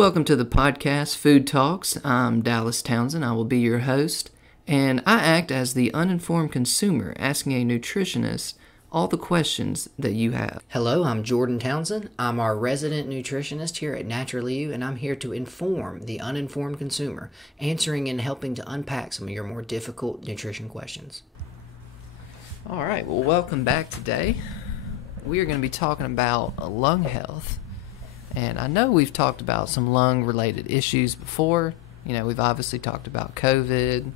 Welcome to the podcast, Food Talks. I'm Dallas Townsend. I will be your host, and I act as the uninformed consumer, asking a nutritionist all the questions that you have. Hello, I'm Jordan Townsend. I'm our resident nutritionist here at Naturally You, and I'm here to inform the uninformed consumer, answering and helping to unpack some of your more difficult nutrition questions. All right, well, welcome back today. We are going to be talking about lung health. And I know we've talked about some lung-related issues before. You know, we've obviously talked about COVID.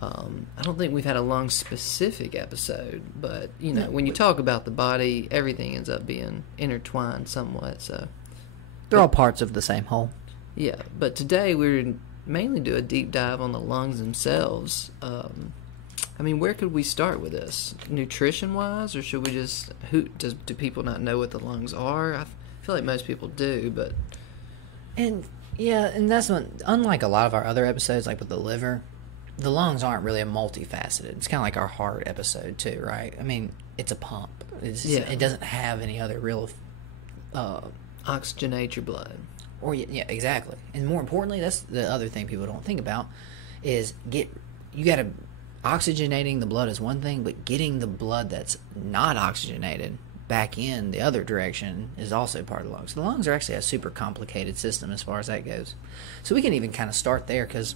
I don't think we've had a lung-specific episode, but, you know, when you talk about the body, everything ends up being intertwined somewhat. So they're all parts of the same whole. Yeah, but today we're mainly do a deep dive on the lungs themselves. I mean, where could we start with this? Nutrition-wise, or should we just... Do people not know what the lungs are? I feel like most people do, but... And that's what, unlike a lot of our other episodes, like with the liver, the lungs aren't really a multifaceted. It's kind of like our heart episode too, right? I mean, it's a pump. It doesn't have any other real... oxygenate your blood. Yeah, exactly. And more importantly, that's the other thing people don't think about, is you got to... Oxygenating the blood is one thing, but getting the blood that's not oxygenated back in the other direction is also part of the lungs. The lungs are actually a super complicated system as far as that goes. So we can even kind of start there, because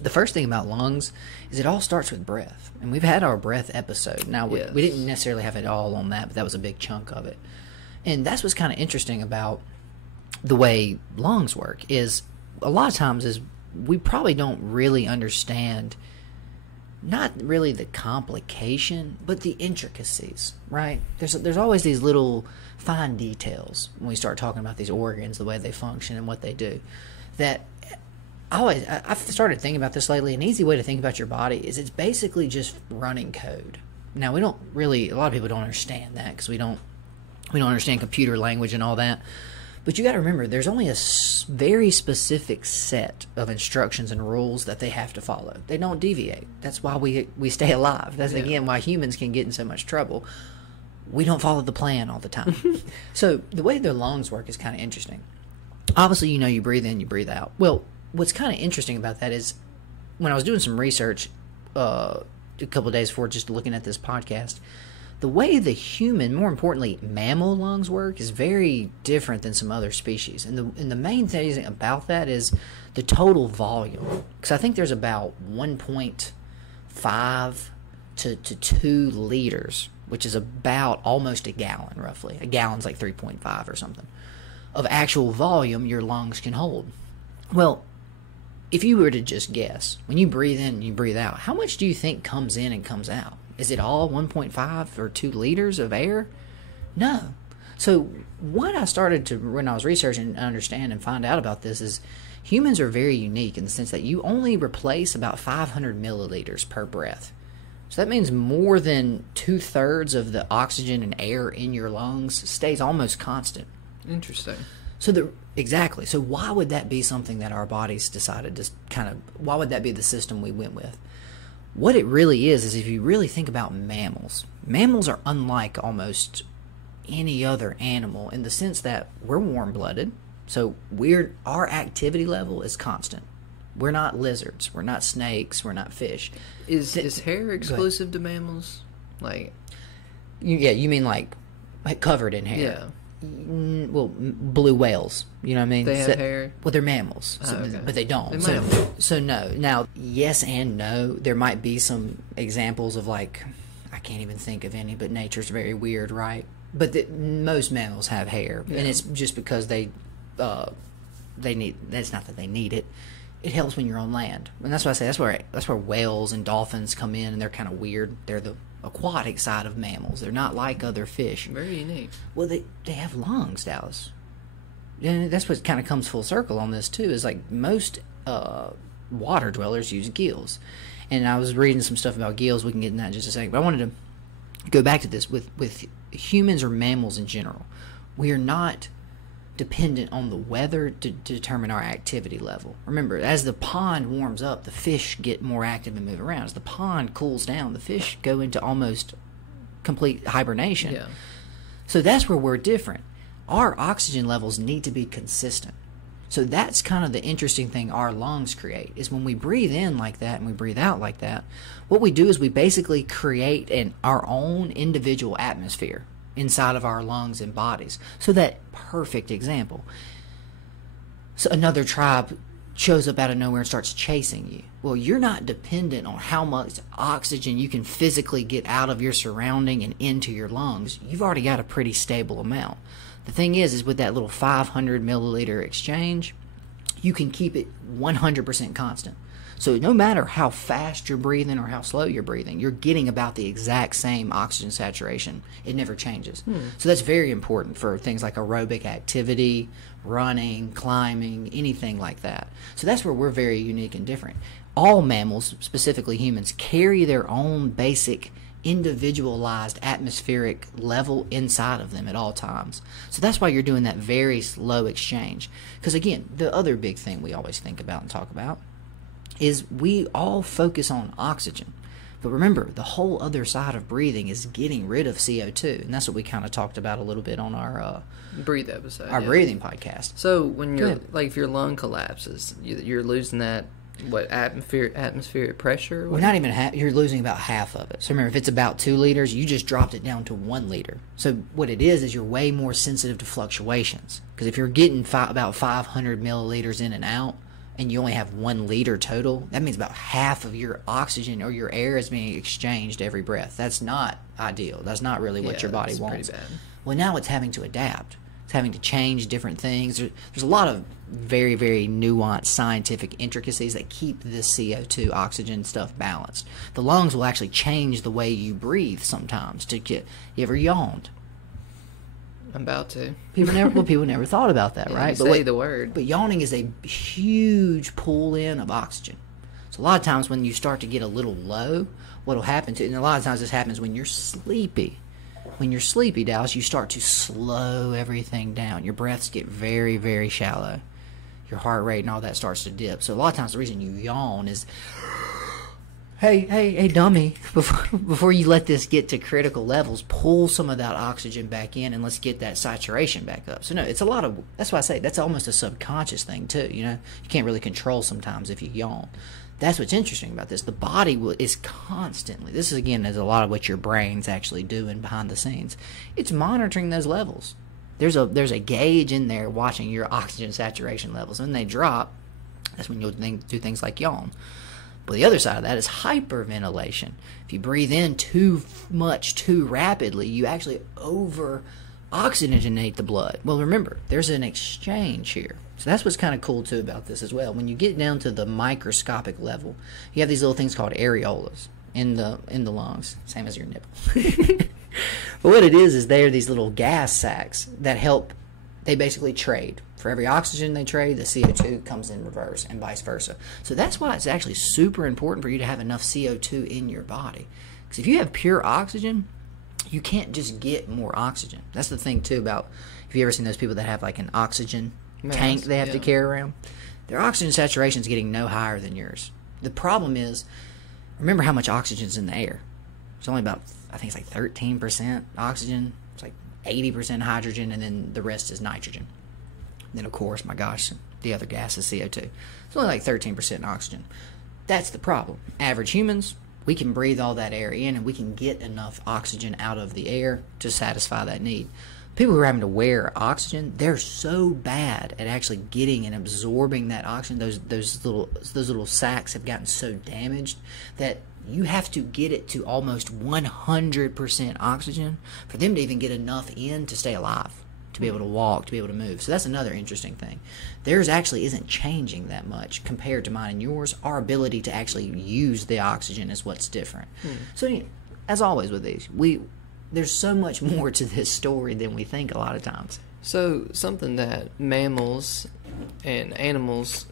the first thing about lungs is it all starts with breath. And we've had our breath episode. Now, we didn't necessarily have it all on that, but that was a big chunk of it. And that's what's kind of interesting about the way lungs work, is a lot of times is we probably don't really understand not really the complication, but the intricacies, right? There's always these little fine details when we start talking about these organs, the way they function and what they do, that I've started thinking about this lately. An easy way to think about your body is it's basically just running code. Now, a lot of people don't understand that, because we don't understand computer language and all that. But you got to remember, there's only a very specific set of instructions and rules that they have to follow. They don't deviate. That's why we stay alive. That's, again, why humans can get in so much trouble. We don't follow the plan all the time. So the way their lungs work is kind of interesting. Obviously, you breathe in, you breathe out. Well, what's kind of interesting about that is, when I was doing some research a couple of days before just looking at this podcast, the way the human, more importantly, mammal lungs work is very different than some other species. And the main thing about that is the total volume. Because I think there's about 1.5 to 2 liters, which is about almost a gallon, roughly. A gallon's like 3.5 or something, of actual volume your lungs can hold. Well, if you were to just guess, when you breathe in and you breathe out, how much do you think comes in and comes out? Is it all 1.5 or 2 liters of air? No. So what I started to, when I was researching, understand and find out about this, is humans are very unique in the sense that you only replace about 500 milliliters per breath. So that means more than 2/3 of the oxygen and air in your lungs stays almost constant. Interesting. Exactly. So why would that be something that our bodies decided to why would that be the system we went with? What it really is if you really think about mammals are unlike almost any other animal in the sense that we're warm-blooded, so our activity level is constant. We're not lizards, we're not snakes, we're not fish. Is hair exclusive to mammals? You mean like covered in hair? Yeah. Well, blue whales, you know what I mean? They have hair? Well, they're mammals, but they don't. So no. Now, yes and no. There might be some examples of, like, I can't even think of any, but nature's very weird, right? But most mammals have hair, and it's just because they need. That's not that they need it. It helps when you're on land, and that's why I say that's where whales and dolphins come in, and they're kind of weird. They're the aquatic side of mammals. They're not like other fish. Very unique. Well, they have lungs, Dallas. And that's what kind of comes full circle on this too, is like most water dwellers use gills. And I was reading some stuff about gills. We can get in that in just a second. But I wanted to go back to this with humans or mammals in general. We are not dependent on the weather to determine our activity level. Remember, as the pond warms up, the fish get more active and move around. As the pond cools down, the fish go into almost complete hibernation. Yeah. So that's where we're different. Our oxygen levels need to be consistent. So that's kind of the interesting thing our lungs create, is when we breathe in like that and we breathe out like that, what we do is we basically create our own individual atmosphere inside of our lungs and bodies. So that perfect example. So another tribe shows up out of nowhere and starts chasing you. Well, you're not dependent on how much oxygen you can physically get out of your surrounding and into your lungs. You've already got a pretty stable amount. The thing is with that little 500 milliliter exchange, you can keep it 100% constant. So no matter how fast you're breathing or how slow you're breathing, you're getting about the exact same oxygen saturation. It never changes. So that's very important for things like aerobic activity, running, climbing, anything like that. So that's where we're very unique and different. All mammals, specifically humans, carry their own basic individualized atmospheric level inside of them at all times. So that's why you're doing that very slow exchange. Because again, the other big thing we always think about and talk about is we all focus on oxygen. But remember, the whole other side of breathing is getting rid of CO2. And that's what we kind of talked about a little bit on our breathe episode, our breathing podcast. So when you're like, if your lung collapses, you're losing that atmospheric pressure? Well, not even half. You're losing about half of it. So remember, if it's about 2 liters, you just dropped it down to 1 liter. So what it is you're way more sensitive to fluctuations. Because if you're getting about 500 milliliters in and out, and you only have 1 liter total, that means about half of your oxygen or your air is being exchanged every breath. That's not ideal. That's not really what your body wants. Pretty bad. Well, now it's having to adapt. It's having to change different things. There's a lot of very, very nuanced scientific intricacies that keep this CO2 oxygen stuff balanced. The lungs will actually change the way you breathe sometimes. You ever yawned? I'm about to. People never thought about that, right? Say the word. But yawning is a huge pull in of oxygen. So a lot of times when you start to get a little low, what'll happen and a lot of times this happens when you're sleepy. When you're sleepy, Dallas, you start to slow everything down. Your breaths get very, very shallow. Your heart rate and all that starts to dip. So a lot of times the reason you yawn is, hey, dummy, before you let this get to critical levels, pull some of that oxygen back in and let's get that saturation back up. So no, it's a lot of, that's why I say that's almost a subconscious thing too, you can't really control sometimes if you yawn. That's what's interesting about this. The body is constantly, this is again, is a lot of what your brain's actually doing behind the scenes. It's monitoring those levels. There's a gauge in there watching your oxygen saturation levels. When they drop, that's when you'll do things like yawn. But the other side of that is hyperventilation. If you breathe in too much too rapidly, you actually over-oxygenate the blood. Well, remember, there's an exchange here. So that's what's kind of cool, too, about this as well. When you get down to the microscopic level, you have these little things called areolas in the lungs, same as your nipple. But what it is they are these little gas sacs that help, they basically trade. For every oxygen they trade, the CO2 comes in reverse and vice versa. So that's why it's actually super important for you to have enough CO2 in your body. Because if you have pure oxygen, you can't just get more oxygen. That's the thing, too, about, have you ever seen those people that have like an oxygen tank they have to carry around? Their oxygen saturation is getting no higher than yours. The problem is, remember how much oxygen is in the air. It's only about, I think it's like 13% oxygen. It's like 80% hydrogen, and then the rest is nitrogen. Then, of course, my gosh, the other gas is CO2. It's only like 13% oxygen. That's the problem. Average humans, we can breathe all that air in, and we can get enough oxygen out of the air to satisfy that need. People who are having to wear oxygen, they're so bad at actually getting and absorbing that oxygen. Those little sacs have gotten so damaged that you have to get it to almost 100% oxygen for them to even get enough in to stay alive, to be able to walk, to be able to move. So that's another interesting thing. Theirs actually isn't changing that much compared to mine and yours. Our ability to actually use the oxygen is what's different. So, as always with these, there's so much more to this story than we think a lot of times. So something that mammals and animals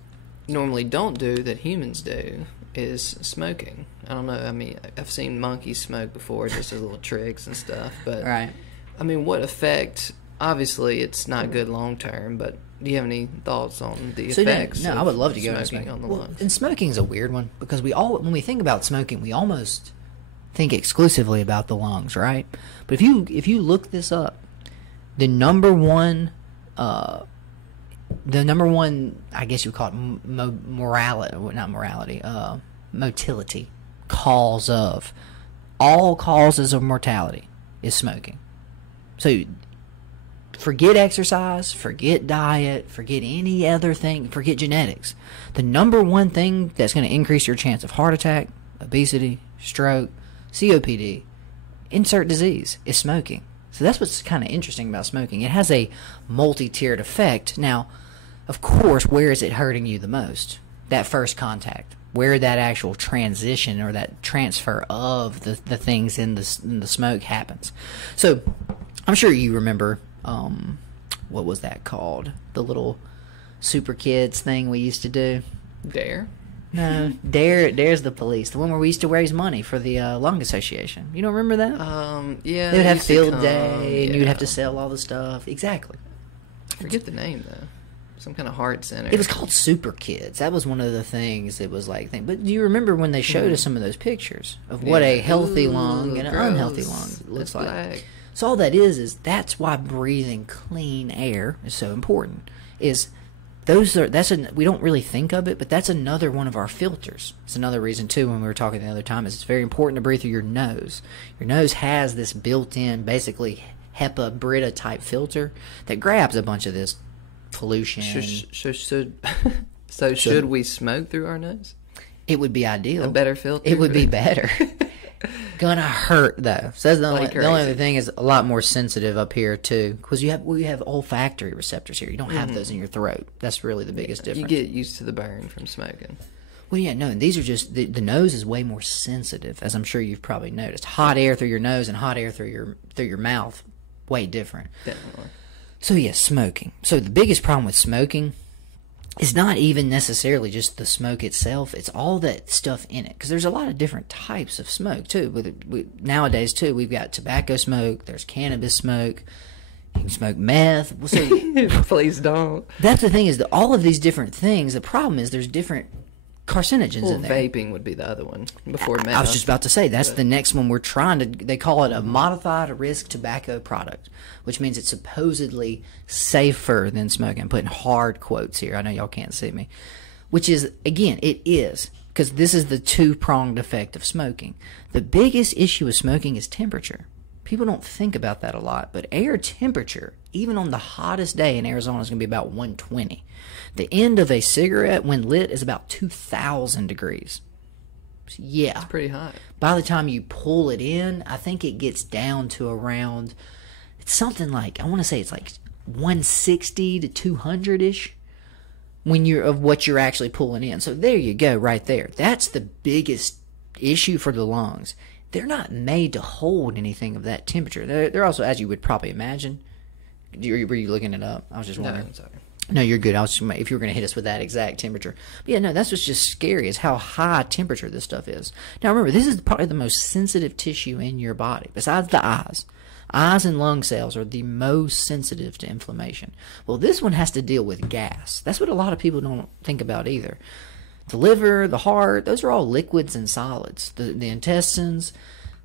normally don't do that humans do is smoking. I don't know. I mean, I've seen monkeys smoke before, just as little tricks and stuff. But right. I mean, what effect? Obviously, it's not good long term. But do you have any thoughts on the effects? No, I would love to go into smoking on the lungs. And smoking is a weird one because when we think about smoking, we almost think exclusively about the lungs, right? But if you look this up, the number one The number one, I guess you would call it morality, not morality, motility, cause of all causes of mortality is smoking. So forget exercise, forget diet, forget any other thing, forget genetics. The number one thing that's going to increase your chance of heart attack, obesity, stroke, COPD, insert disease is smoking. So that's what's kind of interesting about smoking. It has a multi-tiered effect. Now, of course, where is it hurting you the most? That first contact. Where that actual transition or that transfer of the things in the smoke happens. So, I'm sure you remember, what was that called? The little Super Kids thing we used to do. Dare? No, Dare's the police. The one where we used to raise money for the Lung Association. You don't remember that? Yeah. They would have field day, and you'd have to sell all the stuff. Exactly. I forget the name, though. Some kind of heart center. It was called Super Kids. That was one of the things it was like. But do you remember when they showed us some of those pictures of what a healthy lung and an unhealthy lung looks like? Black. So all that is that's why breathing clean air is so important. We don't really think of it, but that's another one of our filters. It's another reason too when we were talking the other time is it's very important to breathe through your nose. Your nose has this built-in, basically HEPA, Brita type filter that grabs a bunch of this pollution. Should we smoke through our nose? It would be ideal. A better filter? It would be better. Gonna hurt though. So that's the only other thing is a lot more sensitive up here too, because we have olfactory receptors here. You don't have those in your throat. That's really the biggest difference. You get used to the burn from smoking. Well, yeah, no, and these are just the nose is way more sensitive, as I'm sure you've probably noticed. Hot air through your nose and hot air through your mouth, way different. Definitely. So yes, smoking. So the biggest problem with smoking is not even necessarily just the smoke itself. It's all that stuff in it. Because there's a lot of different types of smoke, too. Nowadays, too, we've got tobacco smoke. There's cannabis smoke. You can smoke meth. Please don't. That's the thing is that all of these different things, the problem is there's different carcinogens in there. Vaping would be the other one before meth. I was just about to say, that's the next one we're trying to... They call it a modified risk tobacco product, which means it's supposedly safer than smoking. I'm putting hard quotes here. I know y'all can't see me. Which is, again, it is, because this is the two-pronged effect of smoking. The biggest issue with smoking is temperature. People don't think about that a lot, but air temperature, even on the hottest day in Arizona, is going to be about 120. The end of a cigarette, when lit, is about 2,000 degrees. So, yeah. It's pretty hot. By the time you pull it in, I think it gets down to around, it's something like, I want to say it's like 160 to 200-ish of what you're actually pulling in. So there you go, right there. That's the biggest issue for the lungs. They're not made to hold anything of that temperature. They're also, as you would probably imagine. Were you looking it up? I was just wondering. No, sorry. No, you're good. I was just, if you were going to hit us with that exact temperature. But yeah, no, that's what's just scary is how high temperature this stuff is. Now remember, this is probably the most sensitive tissue in your body, besides the eyes. Eyes and lung cells are the most sensitive to inflammation. Well, this one has to deal with gas. That's what a lot of people don't think about either. The liver, the heart, those are all liquids and solids. The intestines,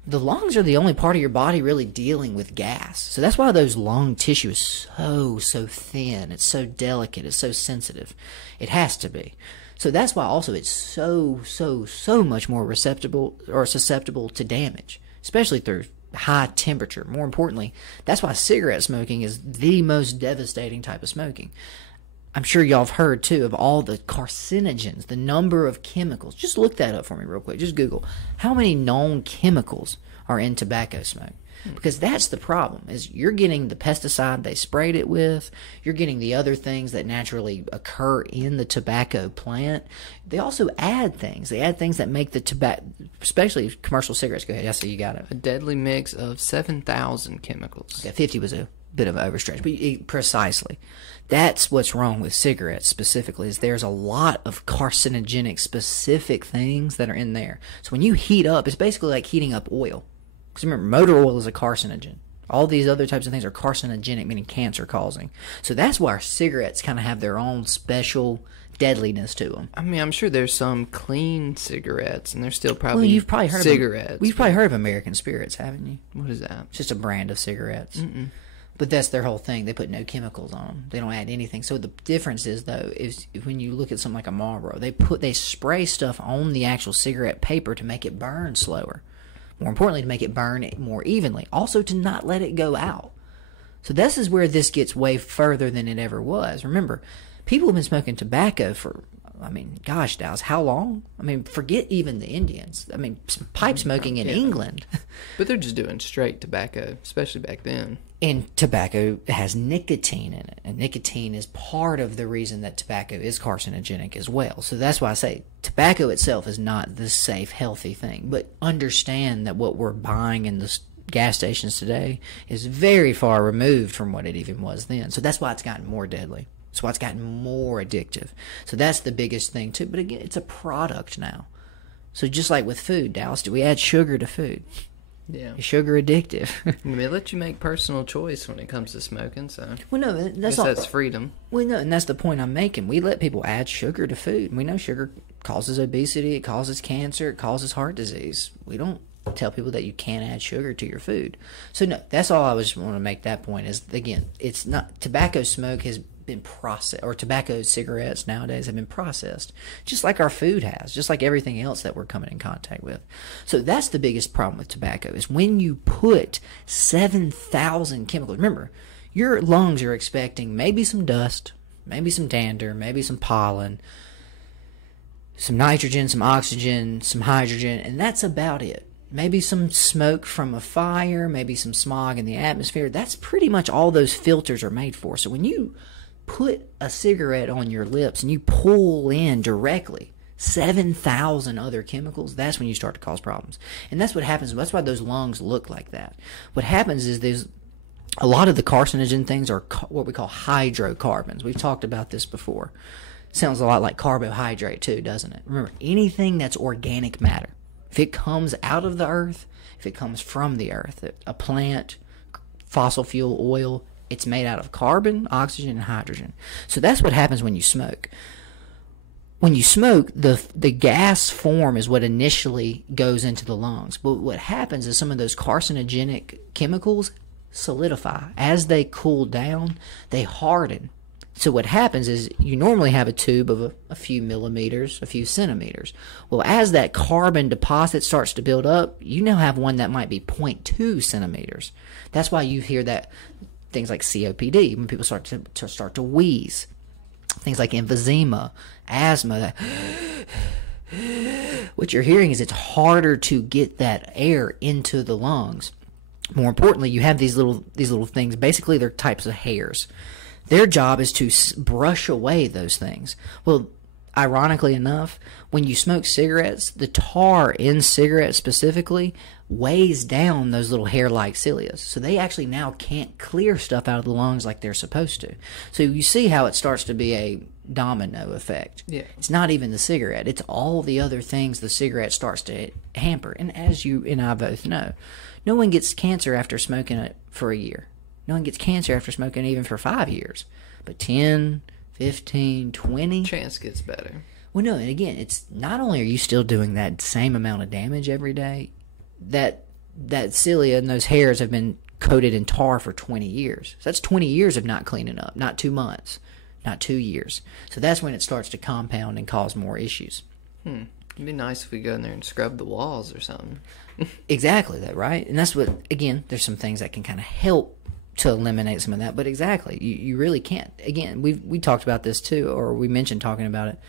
the lungs are the only part of your body really dealing with gas. So that's why those lung tissue is so thin. It's so delicate. It's so sensitive. It has to be. So that's why also it's so much more susceptible to damage, especially through high temperature. More importantly, that's why cigarette smoking is the most devastating type of smoking. I'm sure y'all have heard, too, of all the carcinogens, the number of chemicals. Just look that up for me real quick. Just Google. How many known chemicals are in tobacco smoke? Because that's the problem, is you're getting the pesticide they sprayed it with. You're getting the other things that naturally occur in the tobacco plant. They also add things. They add things that make the tobacco, especially commercial cigarettes. Go ahead. I see you got it. A deadly mix of 7,000 chemicals. Yeah, 50 was a bit of an overstretch, but precisely. That's what's wrong with cigarettes specifically, is there's a lot of carcinogenic specific things that are in there. So when you heat up, it's basically like heating up oil. Because remember, motor oil is a carcinogen. All these other types of things are carcinogenic, meaning cancer causing. So that's why our cigarettes kind of have their own special deadliness to them. I mean, I'm sure there's some clean cigarettes, and there's still probably you've probably heard cigarettes. You've probably heard of American Spirits, haven't you? What is that? It's just a brand of cigarettes. Mm-mm. But that's their whole thing. They put no chemicals on them. They don't add anything. So the difference is, though, is when you look at something like a Marlboro, they spray stuff on the actual cigarette paper to make it burn slower. More importantly, to make it burn more evenly. Also, to not let it go out. So this is where this gets way further than it ever was. Remember, people have been smoking tobacco for, I mean, gosh, Dallas, how long? I mean, forget even the Indians. I mean, pipe smoking in England. But they're just doing straight tobacco, especially back then. And tobacco has nicotine in it. And nicotine is part of the reason that tobacco is carcinogenic as well. So that's why I say tobacco itself is not the safe, healthy thing. But understand that what we're buying in the gas stations today is very far removed from what it even was then. So that's why it's gotten more deadly. That's why it's gotten more addictive. So that's the biggest thing too. But again, it's a product now. So just like with food, Dallas, do we add sugar to food? Yeah. Is sugar addictive? I mean, they let you make personal choice when it comes to smoking, so... Well, no, that's freedom. Well, no, and that's the point I'm making. We let people add sugar to food. We know sugar causes obesity, it causes cancer, it causes heart disease. We don't tell people that you can't add sugar to your food. So, no, that's all I was want to make that point is, again, it's not... Tobacco smoke has been processed, or tobacco cigarettes nowadays have been processed, just like our food has, just like everything else that we're coming in contact with. So that's the biggest problem with tobacco, is when you put 7,000 chemicals. Remember, your lungs are expecting maybe some dust, maybe some dander, maybe some pollen, some nitrogen, some oxygen, some hydrogen, and that's about it. Maybe some smoke from a fire, maybe some smog in the atmosphere. That's pretty much all those filters are made for. So when you put a cigarette on your lips and you pull in directly 7,000 other chemicals, that's when you start to cause problems. And that's what happens. That's why those lungs look like that. What happens is there's a lot of the carcinogen things are what we call hydrocarbons. We've talked about this before. Sounds a lot like carbohydrate too, doesn't it? Remember, anything that's organic matter, if it comes out of the earth, if it comes from the earth, a plant, fossil fuel, oil, it's made out of carbon, oxygen, and hydrogen. So that's what happens when you smoke. When you smoke, the gas form is what initially goes into the lungs. But what happens is some of those carcinogenic chemicals solidify. As they cool down, they harden. So what happens is you normally have a tube of a few millimeters, a few centimeters. Well, as that carbon deposit starts to build up, you now have one that might be 0.2 centimeters. That's why you hear that things like COPD, when people start to wheeze, things like emphysema, asthma. What you're hearing is it's harder to get that air into the lungs. More importantly, you have these little things. Basically, they're types of hairs. Their job is to brush away those things. Well, ironically enough, when you smoke cigarettes, the tar in cigarettes specifically weighs down those little hair-like cilia. So they actually now can't clear stuff out of the lungs like they're supposed to. So you see how it starts to be a domino effect. Yeah. It's not even the cigarette. It's all the other things the cigarette starts to hamper. And as you and I both know, no one gets cancer after smoking it for a year. No one gets cancer after smoking even for 5 years. But 10, 15, 20... Chance gets better. Well, no, and again, it's not only are you still doing that same amount of damage every day, that cilia and those hairs have been coated in tar for 20 years. So that's 20 years of not cleaning up, not 2 months, not 2 years. So that's when it starts to compound and cause more issues. It'd be nice if we go in there and scrub the walls or something. Exactly that, right? And that's what, again, there's some things that can kind of help to eliminate some of that, but exactly, you really can't. Again, we talked about this too, or we mentioned talking about it.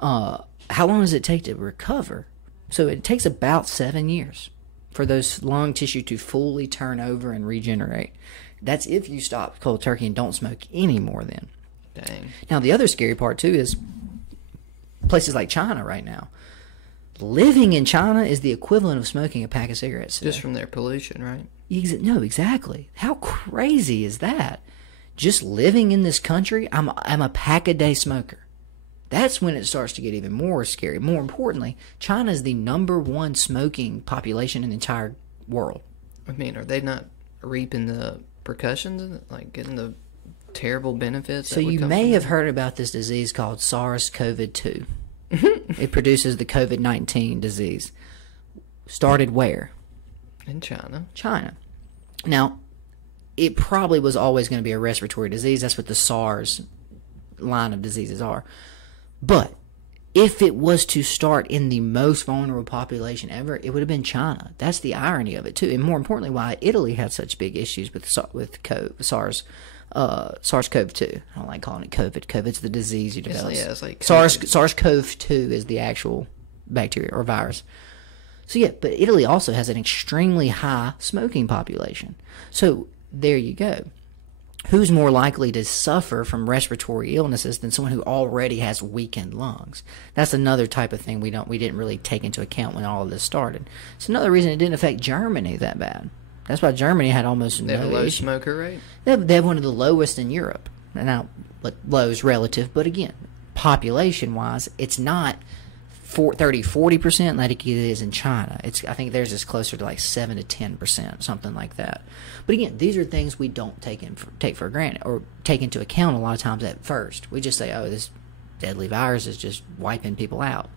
How long does it take to recover? So it takes about 7 years for those lung tissue to fully turn over and regenerate. That's if you stop cold turkey and don't smoke anymore then. Dang. Now, the other scary part too is places like China right now. Living in China is the equivalent of smoking a pack of cigarettes today. Just from their pollution, right? No, exactly. How crazy is that? Just living in this country, I'm a pack-a-day smoker. That's when it starts to get even more scary. More importantly, China is the #1 smoking population in the entire world. I mean, are they not reaping the repercussions, like getting the terrible benefits? So you may have heard about this disease called SARS-CoV-2. It produces the COVID-19 disease. Started where? In China. China. Now, it probably was always going to be a respiratory disease. That's what the SARS line of diseases are. But if it was to start in the most vulnerable population ever, it would have been China. That's the irony of it too, and more importantly, why Italy had such big issues with SARS, SARS-CoV-2. I don't like calling it COVID. COVID's the disease you develop. It's like SARS-CoV-2 is the actual bacteria or virus. So yeah, but Italy also has an extremely high smoking population. So there you go. Who's more likely to suffer from respiratory illnesses than someone who already has weakened lungs? That's another type of thing we didn't really take into account when all of this started. It's another reason it didn't affect Germany that bad. That's why Germany had almost no have a low issue. smoker rate. They have one of the lowest in Europe. Now, low is relative, but again, population-wise, it's not 30-40% like it is in China. I think theirs is closer to like 7 to 10%, something like that. But again, these are things we don't take for granted or take into account a lot of times at first. We just say, oh, this deadly virus is just wiping people out,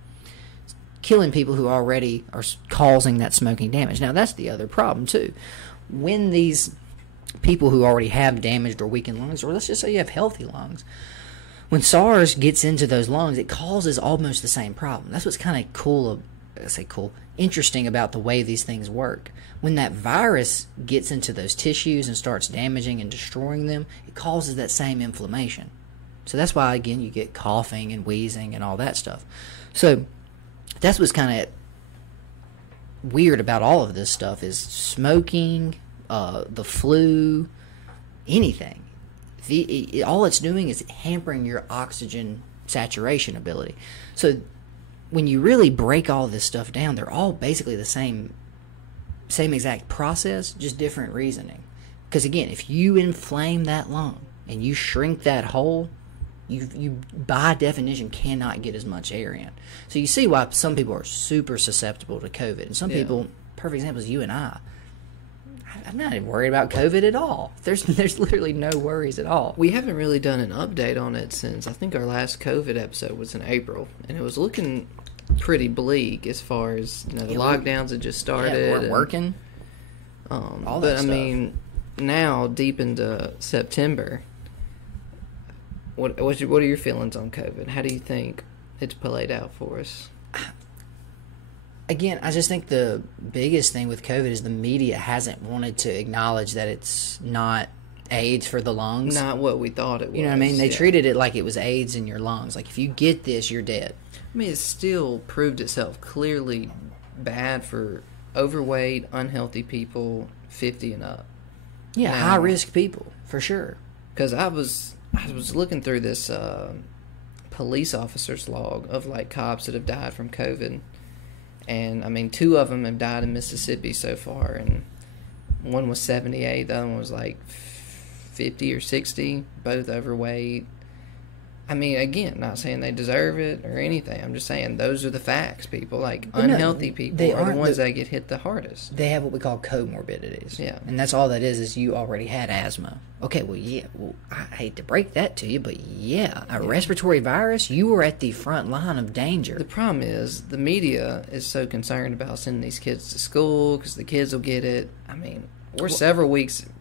killing people who already are causing that smoking damage. Now, that's the other problem too. When these people who already have damaged or weakened lungs, or let's just say you have healthy lungs, when SARS gets into those lungs, it causes almost the same problem. That's what's kind of interesting about the way these things work. When that virus gets into those tissues and starts damaging and destroying them, it causes that same inflammation. So that's why, again, you get coughing and wheezing and all that stuff. So that's what's kind of weird about all of this stuff is smoking, the flu, anything. All it's doing is hampering your oxygen saturation ability. So when you really break all this stuff down, they're all basically the same exact process, just different reasoning. Because again, if you inflame that lung and you shrink that hole, you by definition cannot get as much air in. So you see why some people are super susceptible to COVID, and some people, perfect example is you and I. I'm not even worried about COVID at all. There's literally no worries at all. We haven't really done an update on it since I think our last COVID episode was in April, and it was looking pretty bleak as far as the lockdowns had just started. We're working. All that stuff. I mean, now deep into September, what are your feelings on COVID? How do you think it's played out for us? Again, I just think the biggest thing with COVID is the media hasn't wanted to acknowledge that it's not AIDS for the lungs. Not what we thought it was. You know what I mean? They treated it like it was AIDS in your lungs. Like, if you get this, you're dead. I mean, it still proved itself clearly bad for overweight, unhealthy people 50 and up. Yeah, high-risk people, for sure. Because I was looking through this police officer's log of, like, cops that have died from COVID. And, I mean, 2 of them have died in Mississippi so far, and one was 78, the other one was like 50 or 60, both overweight. I mean, again, not saying they deserve it or anything. I'm just saying those are the facts, people. Like, unhealthy people are the ones that get hit the hardest. They have what we call comorbidities. Yeah. And that's all that is you already had asthma. Okay, well, I hate to break that to you, but a respiratory virus, you were at the front line of danger. The problem is the media is so concerned about sending these kids to school because the kids will get it. I mean, we're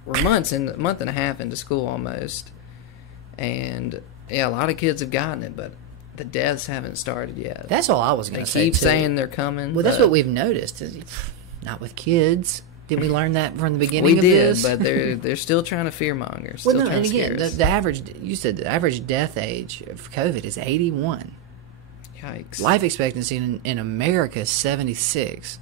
we're month and a half into school almost. And yeah, a lot of kids have gotten it, but the deaths haven't started yet. That's all I was going to say. They keep saying they're coming. Well, that's what we've noticed. Not with kids. Did we learn that from the beginning of this? We did, but they're still trying to fearmonger. Well, no, and again, the average death age of COVID is 81. Yikes. Life expectancy in America is 76.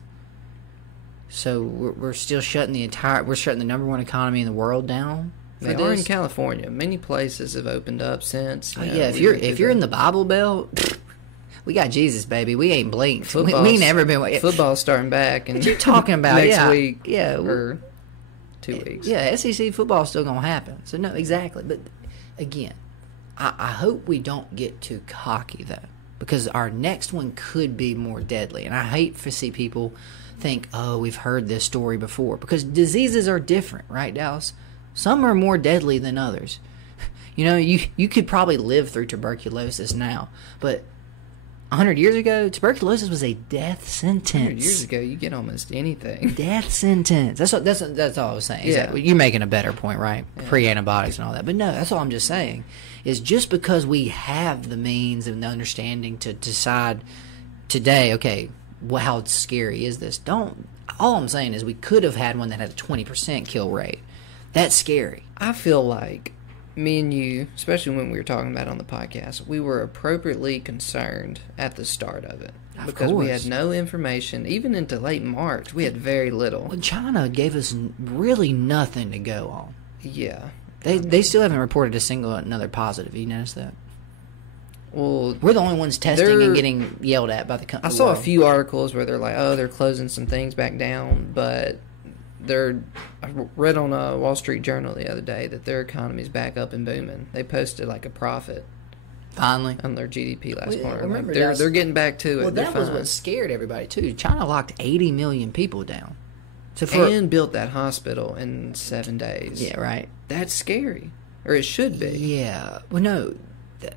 So we're still shutting the number one economy in the world down. They are in California. Many places have opened up since. If you're in the Bible Belt, we got Jesus, baby. We ain't blinked. We never been. Football's starting back. And what you talking about? Next week. Yeah. Or 2 weeks. Yeah, SEC football's still going to happen. So, no, exactly. But, again, I hope we don't get too cocky, though, because our next one could be more deadly. And I hate to see people think, oh, we've heard this story before. Because diseases are different, right, Dallas? Some are more deadly than others. You know, you could probably live through tuberculosis now, but 100 years ago, tuberculosis was a death sentence. 100 years ago, you get almost anything. Death sentence. That's all I was saying. Yeah. Exactly. You're making a better point, right? Yeah. Pre-antibiotics and all that. But no, that's all I'm just saying. Is just because we have the means and the understanding to decide today, okay, how scary is this? All I'm saying is we could have had one that had a 20% kill rate. That's scary. I feel like me and you, especially when we were talking about it on the podcast, we were appropriately concerned at the start of it. Because we had no information. Even into late March, we had very little. Well, China gave us really nothing to go on. Yeah. They still haven't reported another positive. You notice that? Well, we're the only ones testing and getting yelled at by the country. I saw a few articles where they're like, oh, they're closing some things back down, but I read on a Wall Street Journal the other day that their economy's back up and booming. They posted like a profit finally on their GDP last quarter. Remember, they're getting back to it. Well, that was what scared everybody too. China locked 80 million people down, and built that hospital in 7 days. Yeah, right. That's scary, or it should be. Yeah. Well, no,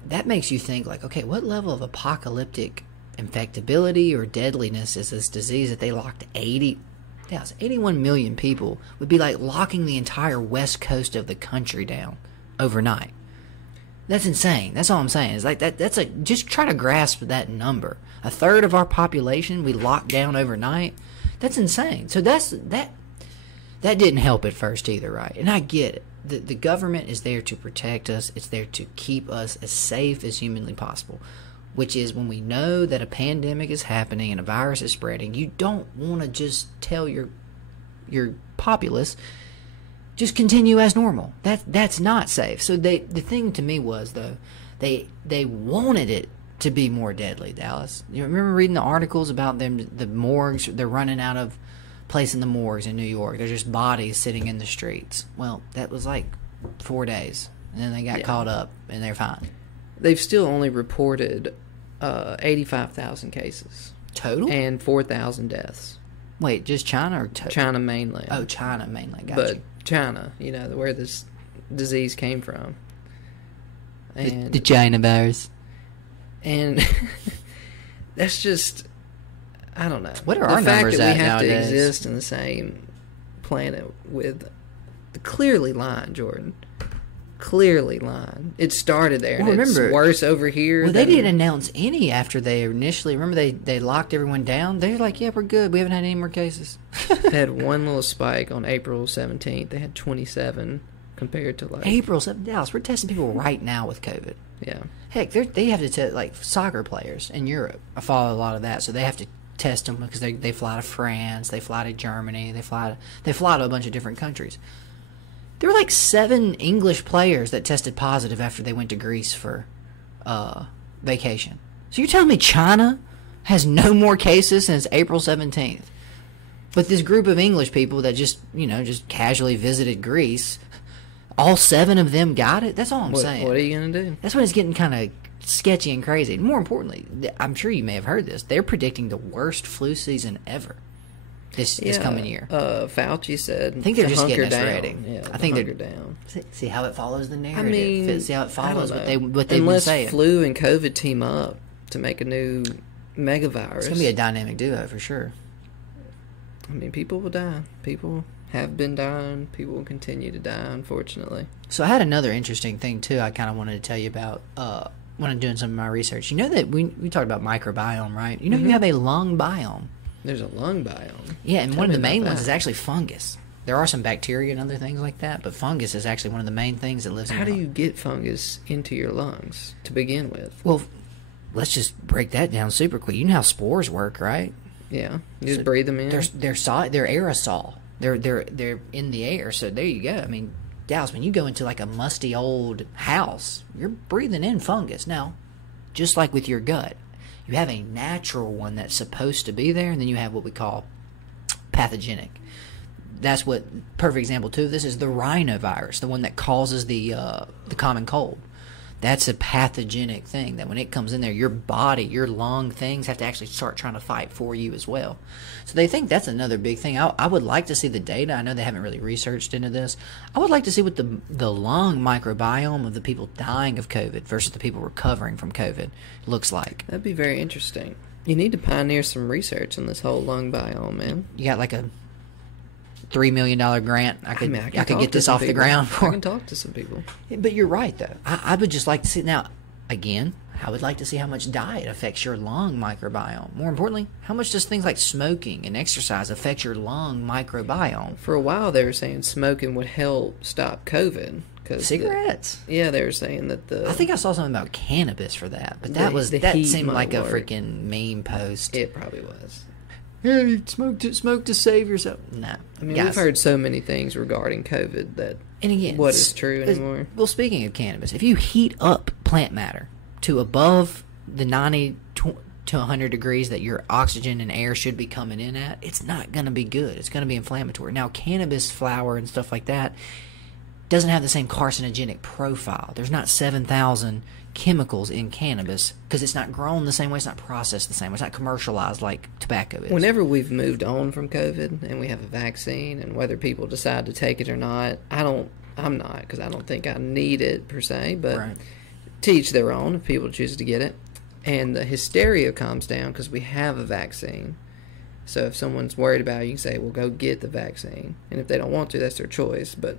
that makes you think like, okay, what level of apocalyptic infectability or deadliness is this disease that they locked 81 million people would be like locking the entire west coast of the country down overnight. That's insane. That's all I'm saying. Is like that's just try to grasp that number. A third of our population we locked down overnight. That's insane. So that didn't help at first either, right? And I get it. The government is there to protect us. It's there to keep us as safe as humanly possible. Which is when we know that a pandemic is happening and a virus is spreading, you don't want to just tell your populace, just continue as normal. That's not safe. So the thing to me was they wanted it to be more deadly, Dallas. You remember reading the articles about them, the morgues, they're running out of place in the morgues in New York. They're just bodies sitting in the streets. Well, that was like 4 days. And then they got caught up and they're fine. They've still only reported 85,000 cases. Total? And 4,000 deaths. Wait, just China or total? China mainland. Oh, China mainland. Gotcha. But China, where this disease came from. And the China virus. And that's just, I don't know. What are our numbers at nowadays? The fact that we have to exist in the same planet with the clearly lying, Jordan. Clearly lying. It started there, and it's worse over here. Well, they didn't announce any after they initially. Remember, they locked everyone down. They're like, "Yeah, we're good. We haven't had any more cases." They had one little spike on April 17th. They had 27 compared to like April 7th. Dallas, we're testing people right now with COVID. Yeah. Heck, they have to test like soccer players in Europe. I follow a lot of that, so they have to test them because they fly to France, they fly to Germany, they fly to a bunch of different countries. There were like 7 English players that tested positive after they went to Greece for vacation. So you're telling me China has no more cases since April 17th? But this group of English people that just casually visited Greece, all 7 of them got it? That's all I'm saying. What are you going to do? That's when it's getting kind of sketchy and crazy. More importantly, I'm sure you may have heard this. They're predicting the worst flu season ever. This coming year. Fauci said I think they're just getting us ready. Yeah, I think they're down. See how it follows the narrative. I mean, see how it follows what they've Unless been saying. flu and COVID team up to make a new megavirus. It's going to be a dynamic duo for sure. I mean, people will die. People have been dying. People will continue to die, unfortunately. So I had another interesting thing, too, I kind of wanted to tell you about when I'm doing some of my research. You know that we talked about microbiome, right? You know you have a lung biome. There's a lung biome. Yeah, and one of the main ones is actually fungus. There are some bacteria and other things like that, but fungus is actually one of the main things that lives in your lung. How do you get fungus into your lungs to begin with? Well, let's just break that down super quick. You know how spores work, right? Yeah. You just breathe them in? They're aerosol. They're in the air, so there you go. I mean, Dallas, when you go into like a musty old house, you're breathing in fungus. Now, just like with your gut, you have a natural one that's supposed to be there, and then you have what we call pathogenic. That's what, perfect example too of this is the rhinovirus, the one that causes the common cold. That's a pathogenic thing that when it comes in there, your body, your lung things have to actually start trying to fight for you as well. So they think that's another big thing. I would like to see the data. I know they haven't really researched into this. I would like to see what the lung microbiome of the people dying of COVID versus the people recovering from COVID looks like. That'd be very interesting. You need to pioneer some research on this whole lung biome, man. You got like a $3 million grant. I could get this off the ground. I can talk to some people. But you're right, though. I would just like to see. Now, again, I would like to see how much diet affects your lung microbiome. More importantly, how much does things like smoking and exercise affect your lung microbiome? For a while, they were saying smoking would help stop COVID. Cigarettes. They were saying that I think I saw something about cannabis for that, but that seemed like a freaking meme post. It probably was. Hey, smoke to save yourself. No. I mean, we've heard so many things regarding COVID that and again, what is true anymore. Well, speaking of cannabis, if you heat up plant matter to above the 90 to 100 degrees that your oxygen and air should be coming in at, it's not going to be good. It's going to be inflammatory. Now, cannabis flower and stuff like that doesn't have the same carcinogenic profile. There's not 7,000 chemicals in cannabis because it's not grown the same way, it's not processed the same way, it's not commercialized like tobacco is. Whenever we've moved on from COVID and we have a vaccine, and whether people decide to take it or not, I'm not, because I don't think I need it per se, but right. To each their own if people choose to get it. And the hysteria calms down because we have a vaccine. So if someone's worried about it, you can say, well, go get the vaccine. And if they don't want to, that's their choice. But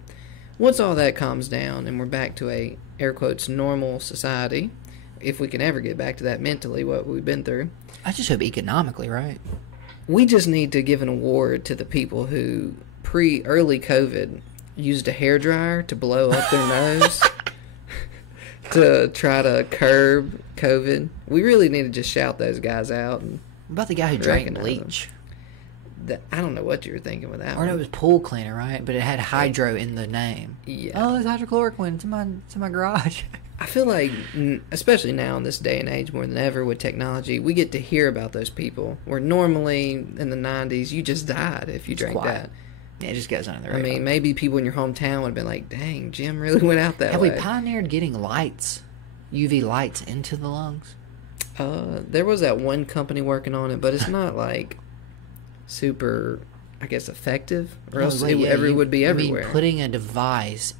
once all that calms down and we're back to a, air quotes, normal society, if we can ever get back to that mentally, what we've been through. I just hope economically, right? We just need to give an award to the people who, early COVID, used a hairdryer to blow up their nose to try to curb COVID. We really need to just shout those guys out. And what about the guy who drank bleach? I don't know what you were thinking with that one. Or no, it was pool cleaner, right? But it had hydro in the name. Yeah. Oh, it's hydrochloroquine. It's in my garage. I feel like, especially now in this day and age more than ever with technology, we get to hear about those people. Where normally in the 90s, you just died if you drank that. Yeah, it just goes under the radar. I mean, maybe people in your hometown would have been like, dang, Jim really went out that way. Have we pioneered getting lights, UV lights, into the lungs? There was that one company working on it, but it's not like super, I guess, effective, or else it would be everywhere. Mean putting a device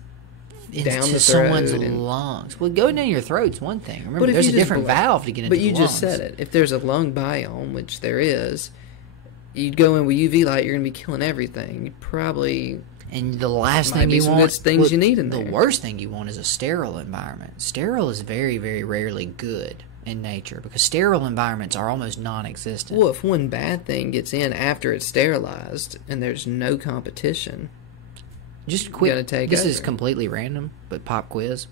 into someone's lungs. Well, going down your throat's one thing. Remember, there's a different valve to get into the lungs. But you just said it. If there's a lung biome, which there is, you'd go in with UV light, you're going to be killing everything. You probably... And the last thing you want... things you need in there. The worst thing you want is a sterile environment. Sterile is very, very rarely good in nature because sterile environments are almost non-existent. Well, if one bad thing gets in after it's sterilized and there's no competition... Just quick, this is completely random, but pop quiz.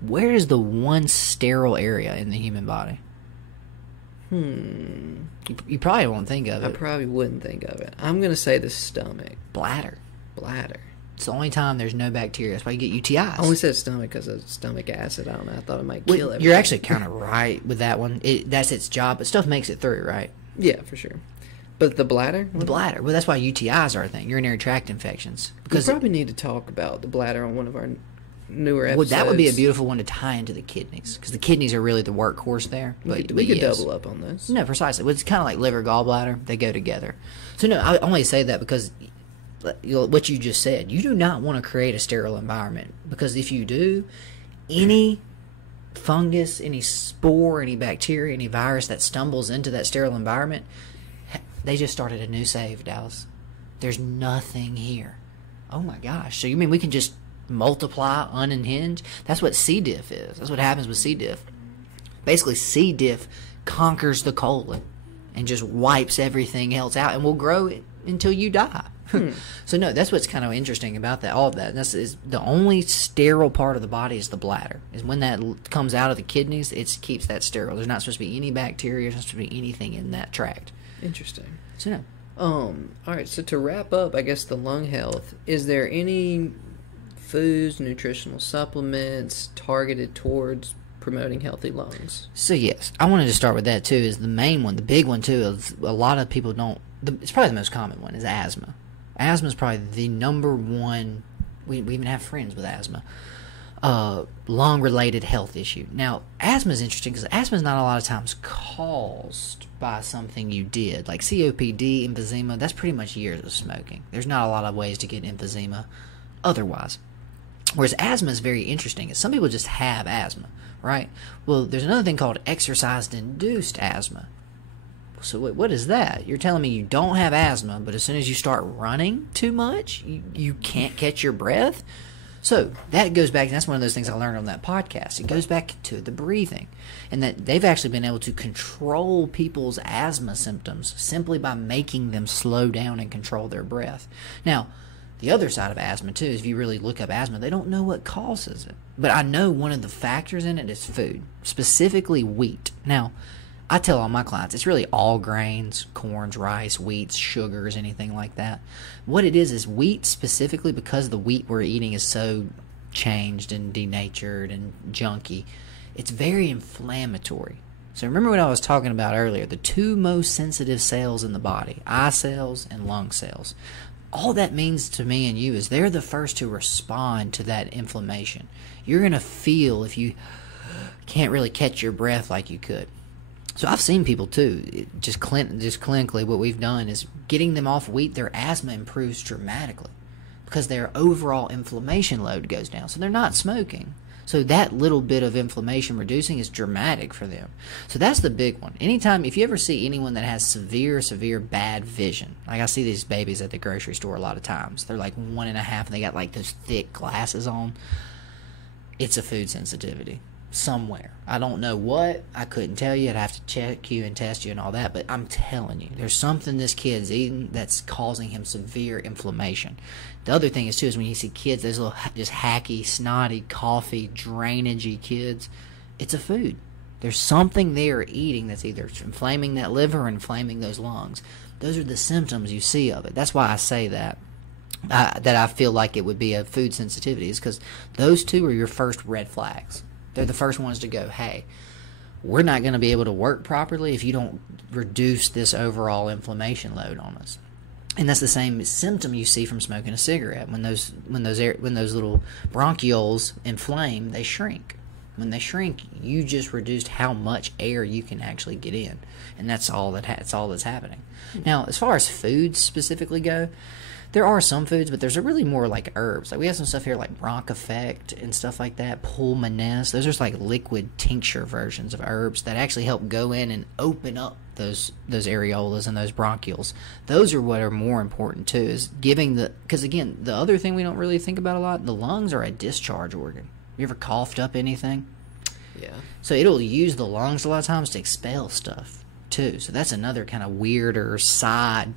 Where is the one sterile area in the human body? You probably won't think of it. I probably wouldn't think of it. I'm going to say the stomach. Bladder. It's the only time there's no bacteria. That's why you get UTIs. I only said stomach because of stomach acid. I don't know. I thought it might kill everything. You're actually kind of right with that one. That's its job, but stuff makes it through, right? Yeah, for sure. But the bladder? The bladder. Well, that's why UTIs are a thing. Urinary tract infections. Because we probably need to talk about the bladder on one of our newer episodes. Well, that would be a beautiful one to tie into the kidneys. Because the kidneys are really the workhorse there. We could double up on this. No, precisely. Well, it's kind of like liver, gallbladder. They go together. So, no, I only say that because what you just said. You do not want to create a sterile environment. Because if you do, any fungus, any spore, any bacteria, any virus that stumbles into that sterile environment... They just started a new save, Dallas. There's nothing here. Oh my gosh. So you mean we can just multiply, unhinge? That's what C. diff is. That's what happens with C. diff. Basically, C. diff conquers the colon and just wipes everything else out and will grow it until you die. So no, that's what's kind of interesting about that. All of that. Is the only sterile part of the body is the bladder. Is when that comes out of the kidneys, it keeps that sterile. There's not supposed to be any bacteria. There's not supposed to be anything in that tract. Interesting. So no. All right, so to wrap up, I guess, the lung health, is there any foods, nutritional supplements targeted towards promoting healthy lungs? So yes, I wanted to start with that too, is the main one, the big one too, is a lot of people don't, it's probably the most common one, is asthma. Asthma is probably the number one, we even have friends with asthma. lung-related health issue. Now, asthma is interesting because asthma is not a lot of times caused by something you did. Like COPD, emphysema, that's pretty much years of smoking. There's not a lot of ways to get emphysema otherwise. Whereas asthma is very interesting. Some people just have asthma, right? Well, there's another thing called exercise-induced asthma. So what is that? You're telling me you don't have asthma, but as soon as you start running too much, you can't catch your breath? So that goes back, and that's one of those things I learned on that podcast. It goes back to the breathing, and that they've actually been able to control people's asthma symptoms simply by making them slow down and control their breath. Now, the other side of asthma, too, is if you really look up asthma, they don't know what causes it. But I know one of the factors in it is food, specifically wheat. Now, I tell all my clients, it's really all grains, corns, rice, wheats, sugars, anything like that. What it is wheat specifically, because the wheat we're eating is so changed and denatured and junky, it's very inflammatory. So remember what I was talking about earlier, the two most sensitive cells in the body, eye cells and lung cells. All that means to me and you is they're the first to respond to that inflammation. You're going to feel if you can't really catch your breath like you could. So I've seen people too, just clinically what we've done is getting them off wheat, their asthma improves dramatically because their overall inflammation load goes down. So they're not smoking. So that little bit of inflammation reducing is dramatic for them. So that's the big one. Anytime, if you ever see anyone that has severe bad vision, like I see these babies at the grocery store a lot of times, they're like 1.5 and they got like those thick glasses on, it's a food sensitivity. Somewhere. I don't know what. I couldn't tell you. I'd have to check you and test you and all that. But I'm telling you, there's something this kid's eating that's causing him severe inflammation. The other thing is, too, is when you see kids, those little just hacky, snotty, coughy, drainagey kids, it's a food. There's something they are eating that's either inflaming that liver or inflaming those lungs. Those are the symptoms you see of it. That's why I say that. That I feel like it would be a food sensitivity is because those two are your first red flags. They're the first ones to go, hey, we're not going to be able to work properly if you don't reduce this overall inflammation load on us. And that's the same symptom you see from smoking a cigarette. When those little bronchioles inflame, they shrink. When they shrink, you just reduced how much air you can actually get in, and that's all that's happening. Now, as far as foods specifically go, there are some foods, but there's really more like herbs. Like we have some stuff here like Bronch Effect and stuff like that, Pulmoness. Those are just like liquid tincture versions of herbs that actually help go in and open up those areolas and those bronchioles. Those are what are more important too, is giving because again, the other thing we don't really think about a lot, the lungs are a discharge organ. You ever coughed up anything? Yeah. So it'll use the lungs a lot of times to expel stuff too. So that's another kind of weirder side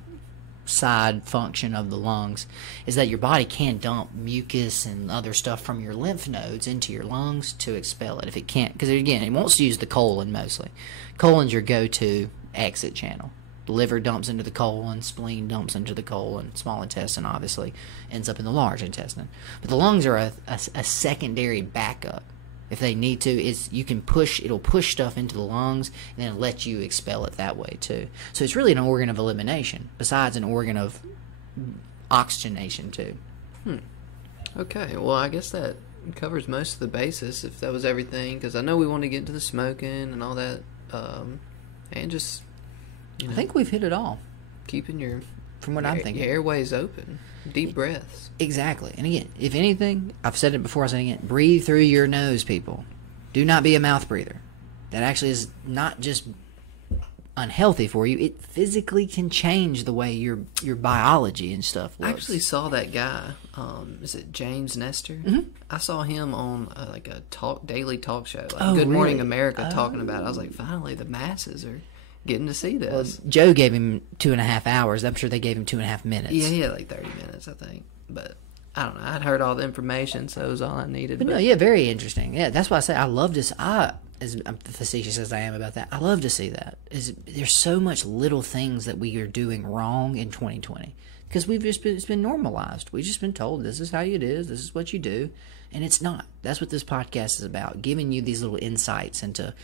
function of the lungs, is that your body can dump mucus and other stuff from your lymph nodes into your lungs to expel it if it can't, because again, it wants to use the colon mostly. Colon's your go-to exit channel. The liver dumps into the colon, spleen dumps into the colon, small intestine obviously ends up in the large intestine, but the lungs are a secondary backup. If they need to, it'll push stuff into the lungs and then let you expel it that way too. So it's really an organ of elimination, besides an organ of oxygenation too. Okay, well, I guess that covers most of the basis, if that was everything, because I know we want to get into the smoking and all that, and just, I think we've hit it all. Keeping from what I'm thinking, your airways open, deep breaths. Exactly. And again, if anything, I've said it before, I'll say it again, breathe through your nose, people. Do not be a mouth breather. That actually is not just unhealthy for you, it physically can change the way your biology and stuff looks. I actually saw that guy, is it James Nestor? Mm-hmm. I saw him on like a daily talk show, like Good Morning America, talking about it. I was like, finally the masses are getting to see this. Well, Joe gave him 2.5 hours. I'm sure they gave him 2.5 minutes. Yeah, he had like 30 minutes, I think. But I don't know. I'd heard all the information, so it was all I needed. But no, yeah, very interesting. Yeah, that's why I say I love this. As facetious as I am about that, I love to see that. There's so much little things that we are doing wrong in 2020 because it's been normalized. We've just been told this is how it is, this is what you do, and it's not. That's what this podcast is about, giving you these little insights into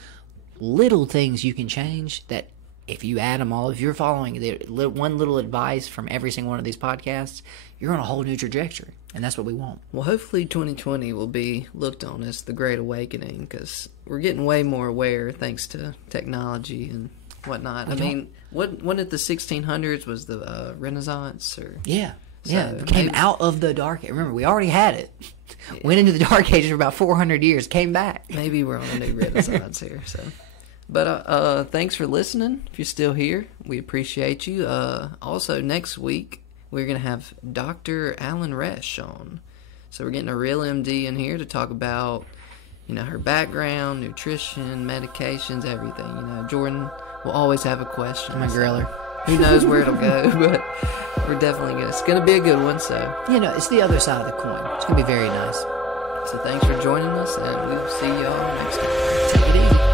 little things you can change that if you add them all, if you're following one little advice from every single one of these podcasts, you're on a whole new trajectory, and that's what we want. Well, hopefully 2020 will be looked on as the Great Awakening, because we're getting way more aware thanks to technology and whatnot. I mean, one of the 1600s was the Renaissance, or yeah. So yeah, came out of the dark. Remember, we already had it. Went into the dark ages for about 400 years, came back. Maybe we're on a new Renaissance here. So, but thanks for listening. If you're still here, we appreciate you. Also, next week we're gonna have Dr. Alan Resch on. So we're getting a real MD in here to talk about, her background, nutrition, medications, everything. Jordan will always have a question. I'm a griller. Who knows where it'll go, but we're definitely it's going to be a good one. So, it's the other side of the coin. It's going to be very nice. So thanks for joining us, and we'll see y'all next time. Take it easy.